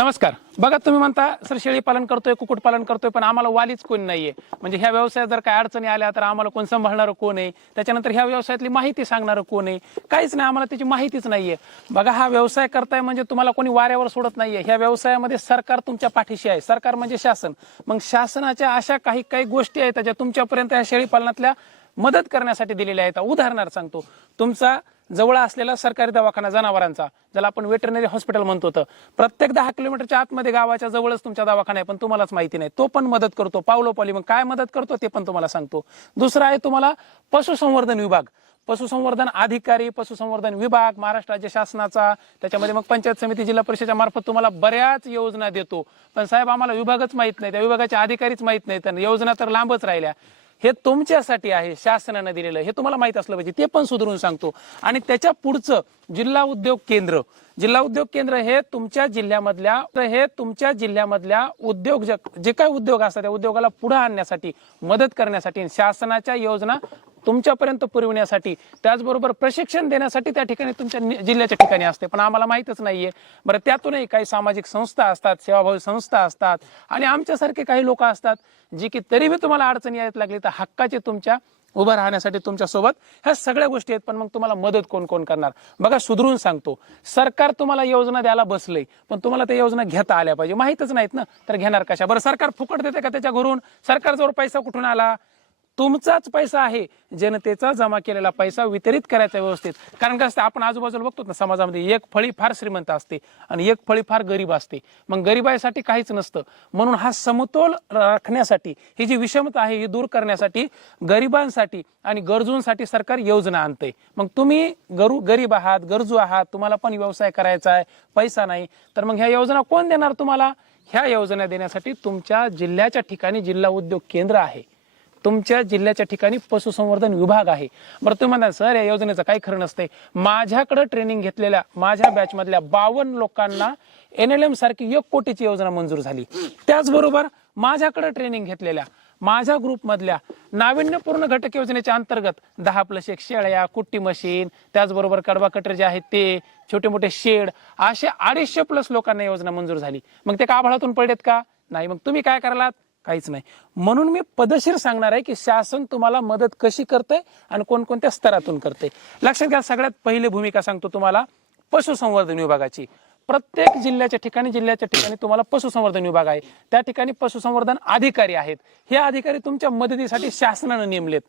नमस्कार. बघा तुम्ही म्हणता सर शेळी पालन करतोय कुक्कुटपालन करतोय पण आम्हाला वालीच कोण नाहीये. म्हणजे ह्या व्यवसायात जर काय अडचणी आल्या तर आम्हाला कोण सांभाळणारं कोण आहे? त्याच्यानंतर ह्या व्यवसायातली माहिती सांगणारं कोण आहे? काहीच नाही आम्हाला त्याची माहितीच नाहीये. बघा हा व्यवसाय करताय म्हणजे तुम्हाला कोणी वाऱ्यावर सोडत नाहीये. ह्या व्यवसायामध्ये सरकार तुमच्या पाठीशी आहे. सरकार म्हणजे शासन. मग शासनाच्या अशा काही काही गोष्टी आहेत ज्या तुमच्यापर्यंत ह्या शेळी पालनातल्या मदत करण्यासाठी दिलेल्या आहेत. उदाहरणार्थ सांगतो. तुमचा जवळ असलेला सरकारी दवाखाना जनावरांचा ज्याला आपण वेटरनरी हॉस्पिटल म्हणतो होतं प्रत्येक दहा किलोमीटरच्या आतमध्ये गावाच्या जवळच तुमचा दवाखाना आहे पण तुम्हालाच माहिती नाही. तो पण मदत करतो. पावलोपाली मग काय मदत करतो ते पण तुम्हाला सांगतो. दुसरा आहे तुम्हाला पशुसंवर्धन विभाग. पशुसंवर्धन अधिकारी पशुसंवर्धन विभाग महाराष्ट्र राज्य शासनाचा. त्याच्यामध्ये मग पंचायत समिती जिल्हा परिषदेच्या मार्फत तुम्हाला बऱ्याच योजना देतो. पण साहेब आम्हाला विभागच माहीत नाही. त्या विभागाचे अधिकारीच माहीत नाही. तर योजना तर लांबच राहिल्या. हे तुमच्यासाठी आहे शासनानं दिलेलं. हे तुम्हाला माहीत असलं पाहिजे. ते पण सुधरून सांगतो. आणि त्याच्या पुढचं जिल्हा उद्योग केंद्र. जिल्हा उद्योग केंद्र हे तुमच्या जिल्ह्यामधल्या हे तुमच्या जिल्ह्यामधल्या उद्योग जे काही उद्योग असतात त्या उद्योगाला पुढे आणण्यासाठी मदत करण्यासाठी शासनाच्या योजना तुमच्यापर्यंत पुरविण्यासाठी त्याचबरोबर प्रशिक्षण देण्यासाठी त्या ठिकाणी तुमच्या जिल्ह्याच्या ठिकाणी असते. पण आम्हाला माहितच नाहीये. बरं त्यातूनही काही सामाजिक संस्था असतात सेवाभावी संस्था असतात आणि आमच्यासारखे काही लोक असतात जी की तरीबी तुम्हाला अडचणी यायला लागली तर हक्काचे तुमच्या उभं राहण्यासाठी तुमच्यासोबत ह्या सगळ्या गोष्टी आहेत. पण मग तुम्हाला मदत कोण कोण करणार? बघा सुधरून सांगतो. सरकार तुम्हाला योजना द्यायला बसलंय पण तुम्हाला त्या योजना घेता आल्या पाहिजे. माहितच नाहीत ना तर घेणार कशा? बरं सरकार फुकट देते का त्याच्या घरून? सरकारजवळ पैसा कुठून आला? तुमचाच पैसा आहे. जनतेचा जमा केलेला पैसा वितरित करायचा व्यवस्थित. कारण कसं असतं आपण आजूबाजूला बघतो ना समाजामध्ये एक फळी फार श्रीमंत असते आणि एक फळी फार गरीब असते. मग गरिबासाठी काहीच नसतं. म्हणून हा समतोल राखण्यासाठी ही जी विषमता आहे ही दूर करण्यासाठी गरिबांसाठी आणि गरजूंसाठी सरकार योजना आणते मग तुम्ही गरू गरीब आहात गरजू आहात तुम्हाला पण व्यवसाय करायचा आहे पैसा नाही तर मग ह्या योजना कोण देणार तुम्हाला? ह्या योजना देण्यासाठी तुमच्या जिल्ह्याच्या ठिकाणी जिल्हा उद्योग केंद्र आहे. तुमच्या जिल्ह्याच्या ठिकाणी पशुसंवर्धन विभाग आहे. बरं तुम्ही म्हणता सर या योजनेचं काही खरं नसते माझ्याकडे ट्रेनिंग घेतलेल्या माझ्या बॅचमधल्या बावन्न लोकांना एनएलएम सारखी एक कोटीची योजना मंजूर झाली. त्याचबरोबर माझ्याकडे ट्रेनिंग घेतलेल्या माझ्या ग्रुपमधल्या नाविन्यपूर्ण घटक योजनेच्या अंतर्गत दहा प्लस एक शेळ्या कुट्टी मशीन त्याचबरोबर कडवा कटर जे आहेत ते छोटे मोठे शेड असे अडीचशे प्लस लोकांना योजना मंजूर झाली. मग ते काभाळातून पडलेत का? नाही मग तुम्ही काय करालात? काहीच नाही. म्हणून मी पदशीर सांगणार आहे की शासन तुम्हाला मदत कशी करते आणि कोणकोणत्या स्तरातून करते लक्षात घ्या सगळ्यात पहिली भूमिका सांगतो तुम्हाला पशुसंवर्धन विभागाची. प्रत्येक जिल्ह्याच्या ठिकाणी जिल्ह्याच्या ठिकाणी तुम्हाला पशुसंवर्धन विभाग आहे. त्या ठिकाणी पशुसंवर्धन अधिकारी आहेत. हे अधिकारी तुमच्या मदतीसाठी शासनानं नेमलेत.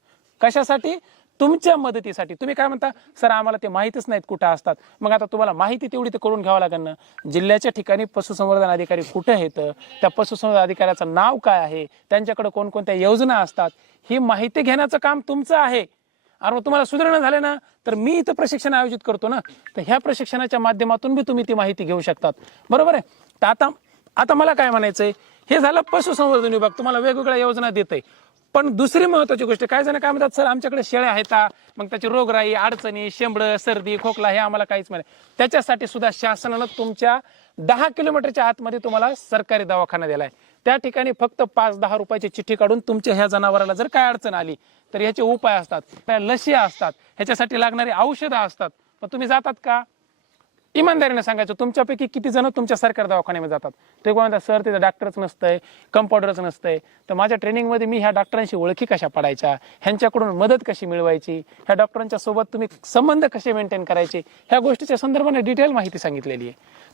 कशासाठी? तुमच्या मदतीसाठी. तुम्ही काय म्हणता? सर आम्हाला ते माहितच नाहीत कुठं असतात. मग आता तुम्हाला माहिती तेवढी ते करून घ्यावं लागेल ना. जिल्ह्याच्या ठिकाणी पशुसंवर्धन अधिकारी कुठं आहेत? त्या पशुसंवर्धन अधिकाऱ्याचं नाव काय आहे? त्यांच्याकडे कोणकोणत्या योजना असतात? ही माहिती घेण्याचं काम तुमचं आहे. आणि मग तुम्हाला सुधारणा झाले ना तर मी इथं प्रशिक्षण आयोजित करतो ना. तर ह्या प्रशिक्षणाच्या माध्यमातून बी तुम्ही ती माहिती घेऊ शकतात. बरोबर आहे? तर आता आता मला काय म्हणायचंय? हे झालं पशुसंवर्धन विभाग. तुम्हाला वेगवेगळ्या योजना देत पण दुसरी महत्वाची गोष्ट काय जण काय म्हणतात सर आमच्याकडे शेळ्या आहेत मग त्याची रोगराई अडचणी शेंबडं सर्दी खोकला हे आम्हाला काहीच नाही. त्याच्यासाठी सुद्धा शासनानं तुमच्या दहा किलोमीटरच्या आतमध्ये तुम्हाला सरकारी दवाखाना दिलाय. त्या ठिकाणी फक्त पाच दहा रुपयाची चिठ्ठी काढून तुमच्या ह्या जनावराला जर काय अडचण आली तर ह्याचे उपाय असतात त्या लशी असतात ह्याच्यासाठी लागणारी औषधं असतात. पण तुम्ही जातात का? इमानदारीने सांगायचं तुमच्यापैकी किती जण तुमच्या सरकार दवाखान्यामध्ये जातात? ते कोण म्हणतात सर तिथं डॉक्टरच नसतंय कंपाऊंडरच नसतंय. तर माझ्या ट्रेनिंगमध्ये मी ह्या डॉक्टरांशी ओळखी कशा पडायच्या? ह्यांच्याकडून मदत कशी मिळवायची? ह्या डॉक्टरांच्या सोबत तुम्ही संबंध कसे मेंटेन करायचे? ह्या गोष्टीच्या संदर्भाने डिटेल माहिती सांगितलेली आहे.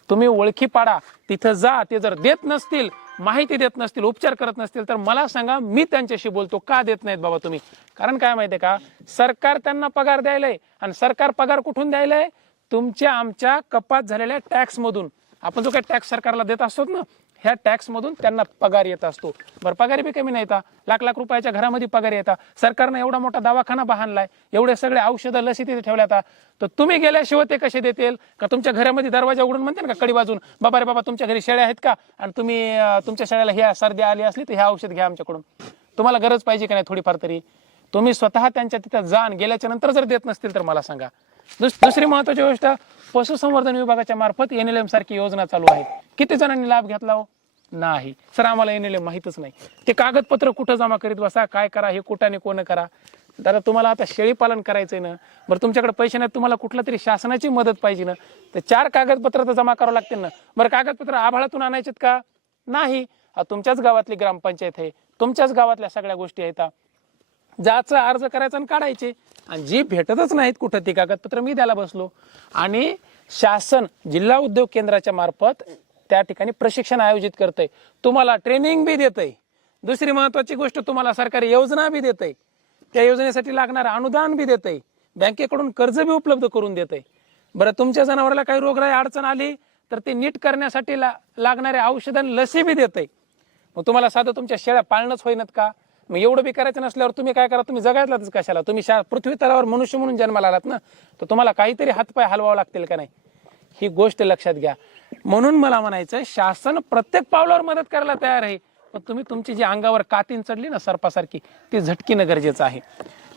तुम्ही ओळखी पाडा तिथं जा ते जर देत नसतील माहिती देत नसतील उपचार करत नसतील तर मला सांगा मी त्यांच्याशी बोलतो का देत नाहीत बाबा तुम्ही? कारण काय माहितीये का? सरकार त्यांना पगार द्यायलाय आणि सरकार पगार कुठून द्यायलाय? तुमच्या आमच्या कपात झालेल्या टॅक्स मधून. आपण जो काही टॅक्स सरकारला देत असतो ना ह्या टॅक्स मधून त्यांना पगार येत असतो. बरं पगारी बी कमी नाही येतात लाख लाख रुपयाच्या घरामध्ये पगार येतात सरकारनं एवढा मोठा दवाखाना बांधलाय एवढे सगळे औषधं लसी तिथे ठेवल्या आता तर तुम्ही गेल्याशिवाय ते कसे देतील? का तुमच्या घरामध्ये दरवाजा उघडून म्हणते ना का कडी बाजून बाबा रे बाबा तुमच्या घरी शेळ्या आहेत का? आणि तुम्ही तुमच्या शेळ्याला ह्या सर्दी आली असली तर ह्या औषध घ्या आमच्याकडून. तुम्हाला गरज पाहिजे का नाही थोडीफार तरी? तुम्ही स्वतः त्यांच्या तिथं जाण गेल्याच्यानंतर जर देत नसतील तर मला सांगा. दुस- दुसरी महत्वाची गोष्ट पशुसंवर्धन विभागाच्या मार्फत एनएलएम सारखी योजना चालू आहे. किती जणांनी लाभ घेतला हो? नाही. सर आम्हाला एनएलएम माहितच नाही. ते कागदपत्र कुठं जमा करीत बसा काय करा हे कुठाने कोण करा? दादा तुम्हाला आता शेळी पालन करायचंय ना? बरं तुमच्याकडे पैसे नाहीत तुम्हाला कुठला तरी शासनाची मदत पाहिजे ना? तर चार कागदपत्र तर जमा करावं लागतील ना? बरं कागदपत्र आभाळातून आणायचेत का? नाही. तुमच्याच गावातली ग्रामपंचायत आहे. तुमच्याच गावातल्या सगळ्या गोष्टी आहेत. हा. ज्याचा अर्ज करायचा आणि काढायचे. आणि जी भेटतच नाहीत कुठं ती कागदपत्र मी द्यायला बसलो. आणि शासन जिल्हा उद्योग केंद्राच्या मार्फत त्या ठिकाणी प्रशिक्षण आयोजित करतंय. तुम्हाला ट्रेनिंग बी देतंय. दुसरी महत्वाची गोष्ट तुम्हाला सरकारी योजना बी देतंय. त्या योजनेसाठी लागणारं अनुदान बी देतंय. बँकेकडून कर्ज बी उपलब्ध करून देतंय. बरं तुमच्या जनावराला काही रोगराई अडचण आली तर ते नीट करण्यासाठी ला लागणारे औषध आणि लसी बी देतंय. मग तुम्हाला साधं तुमच्या शेळ्या पाळणंच होईनात का? मग एवढं बी करायचं नसल्यावर तुम्ही काय करा तुम्ही जगायलाच कशाला? तुम्ही शा पृथ्वी तलावर मनुष्य म्हणून जन्माला आलात ना तर तुम्हाला काहीतरी हातपाय हलवावं लागतील का नाही? ही गोष्ट लक्षात घ्या. म्हणून मला म्हणायचं शासन प्रत्येक पावलावर मदत करायला तयार आहे पण तुम्ही तुमची जी अंगावर कातीन चढली ना सर्पासारखी ती झटकीनं गरजेचं आहे.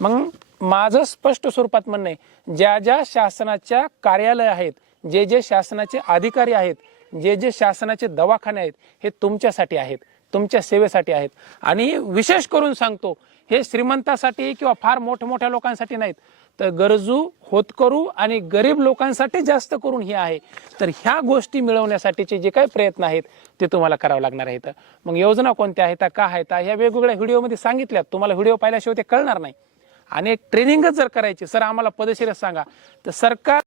मग माझं स्पष्ट स्वरूपात म्हणणं आहे ज्या ज्या शासनाच्या कार्यालय आहेत जे जे शासनाचे अधिकारी आहेत जे जे शासनाचे दवाखाने आहेत हे तुमच्यासाठी आहेत. तुमच्या सेवेसाठी आहेत. आणि विशेष करून सांगतो हे श्रीमंतासाठी किंवा फार मोठमोठ्या लोकांसाठी नाहीत. तर गरजू होतकरू आणि गरीब लोकांसाठी जास्त करून हे आहे. तर ह्या गोष्टी मिळवण्यासाठीचे जे काही प्रयत्न आहेत ते तुम्हाला करावं लागणार आहेत. मग योजना कोणत्या आहेत का आहेत? ह्या वेगवेगळ्या व्हिडिओमध्ये सांगितल्यात. तुम्हाला व्हिडिओ पाहिल्याशिवाय ते कळणार नाही. आणि एक ट्रेनिंगच जर करायची सर आम्हाला पदशीरच सांगा. तर सरकार